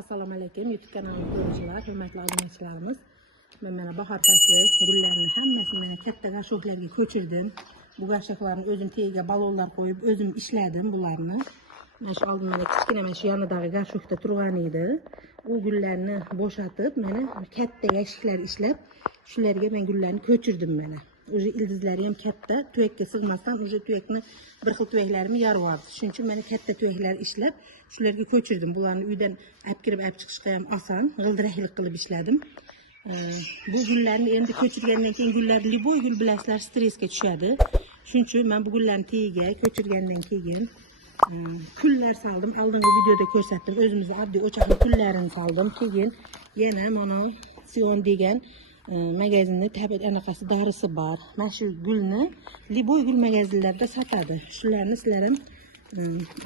Assalomu alaykum YouTube kanalimiz ko'ruvchilar, hurmatli obunachilarimiz. Men mana bahor fasli gullarni hammasini mana katta gashoklarga ko'chirdim. Bu gashoklarni o'zim tagiga balonlar qo'yib, o'zim ishladim bularni. Mana shu oldin mana kichkina mana shu yonidagi gashokda turgan edi. U gullarni bo'shatib, mana katta gashiklar ishlab, shularga men gullarni ko'chirdim mana. Уже ildizlari ham katta, tuyakka sig'masdan уже tuyakni bir xil tuyaklarini yarib oldi. Shuning uchun men katta tuyaklar ishlab, shularga ko'chirdim. Bularni uydan olib kirib olib chiqishga ham oson, g'ildiraklik qilib ishladim. Bu gullarni endi ko'chirgandan keyin gullar liboy gul bilasizlar stressga tushadi. Shuning uchun men bu gullarni tagiga ko'chirgandan keyin kullar soldim. Oldingi videoda ko'rsatdim. O'zimizning oddiy o'choqli kullarini soldim. Keyin yana mana Sion degan magazinda tabiat anaqasi darisi bor. Mana shu gulni liboy gul magazinlarida sotadi. Shularni sizlar ham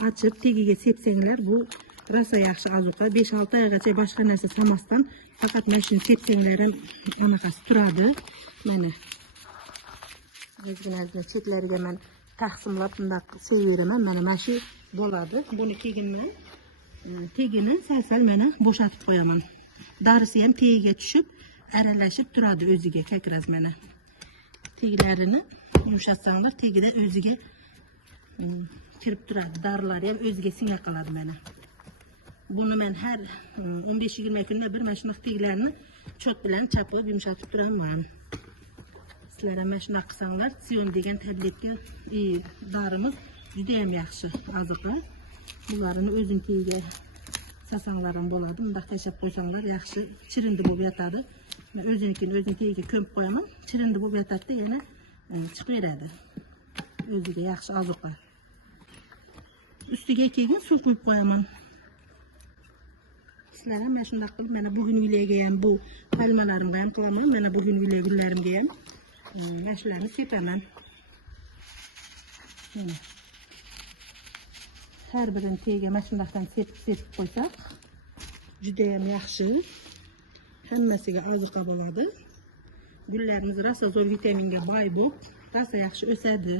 ochib tagiga sepsanglar, bu rosa yaxshi ozuqa. 5-6 oygacha boshqa narsa solmasdan faqat mana shuni sepsanglar ham anaqasi turadi. Mana ozgina chetlariga men taqsimlab bunday severaman. Mana shu bo'ladi. Buni keyin men tagini sal mana bo'shatib qo'yaman. Darisi ham tagiga tushib aralashib turadi o'ziga kakraz mana. Teglarini yumshatsanglar tagida o'ziga kirib turadi. Darilari ham o'ziga singa qoladi mana. Buni men har 15-20 kunda bir mana shunday teglarni chot bilan chapib yumshatib turaman. Sizlar ham mana shunday qilsanglar, Sion degan tabletga darimiz juda ham yaxshi ozuqa. Bularni o'zing tagiga sasanglar ham bo'ladi. Bunda tashlab qo'ysanglar yaxshi chirindi bo'lib yotadi. Men o'zingnikini o'zing tagiga ko'mib qo'yaman. Chirindi bo'lib yotadi, yana chiqib beradi. O'ziga yaxshi ozuqa. Ustiga keyin suv quyib qo'yaman. Sizlar ham mana shunday qilib, mana bugun uylarga ham bu palmalarimga ham qilaman. Mana bugun uylar gullarimga ham mana shularni sepaman. Har birini tagiga mana shundaydan sepib qo'ysak, juda ham yaxshi. Hammasiga ozuqa bo'ladi. Gullarimiz rosa zo'r vitaminga boy bo'lib, rosa yaxshi o'sadi.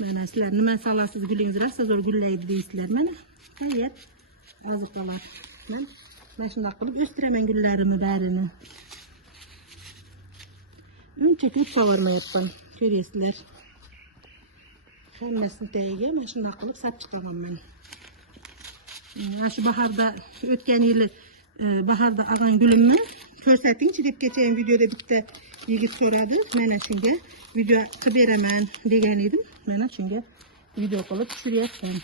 Mana sizlar nima solasiz gulingiz rosa zo'r gullaydi deysizlar. Mana hayat ozuqalar. Men mana shunday qilib o'stiraman gullarimni barini. Uncha ko'p sovurmayapman, ko'rasizlar. Hammasini tagiga mana shunday qilib solib chiqaman men. Mana shu bahorda o'tgan yili bahorda olgan gulimni ko'rsatingchi deb kechagi videoda bitta yigit so'radi. Mana shunga video qilib beraman degan edim. Mana shunga video qilib tushiryapman.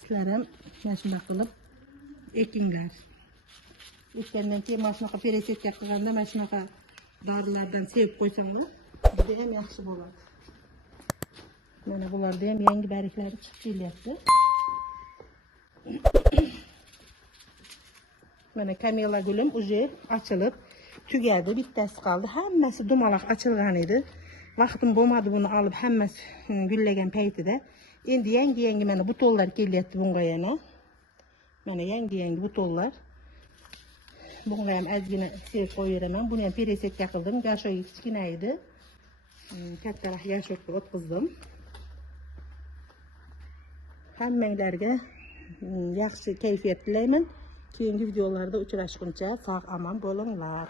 Sizlar ham mana shunday qilib ekinglar. Ekkandan keyin mana shunaqa peresetga qilganda mana shunaqa dorilardan sevib qo'ysanglar, juda ham yaxshi bo'ladi. Mana bularda ham yangi barglari chiqib kelyapti. Mana kamela gulim uje açılıp tugadi, bittasi qoldi. Hammasi dumaloq açılgan edi. Vaqtim bo'lmadi buni olib hammasi gullagan paytida. Endi yangi mana butonlar kelyapti bunga yana. Mana yangi butonlar. Bunga ham ozgina sevib qo'yiraman. Buni ham peresetga qildim. Gashogi kichkina edi. Kattaroq gashokka o'tkazdim. Hammanglarga yaxshi kayfiyat tilayman. Keyingi videolarda uchrashguncha sog' omon bo'linglar.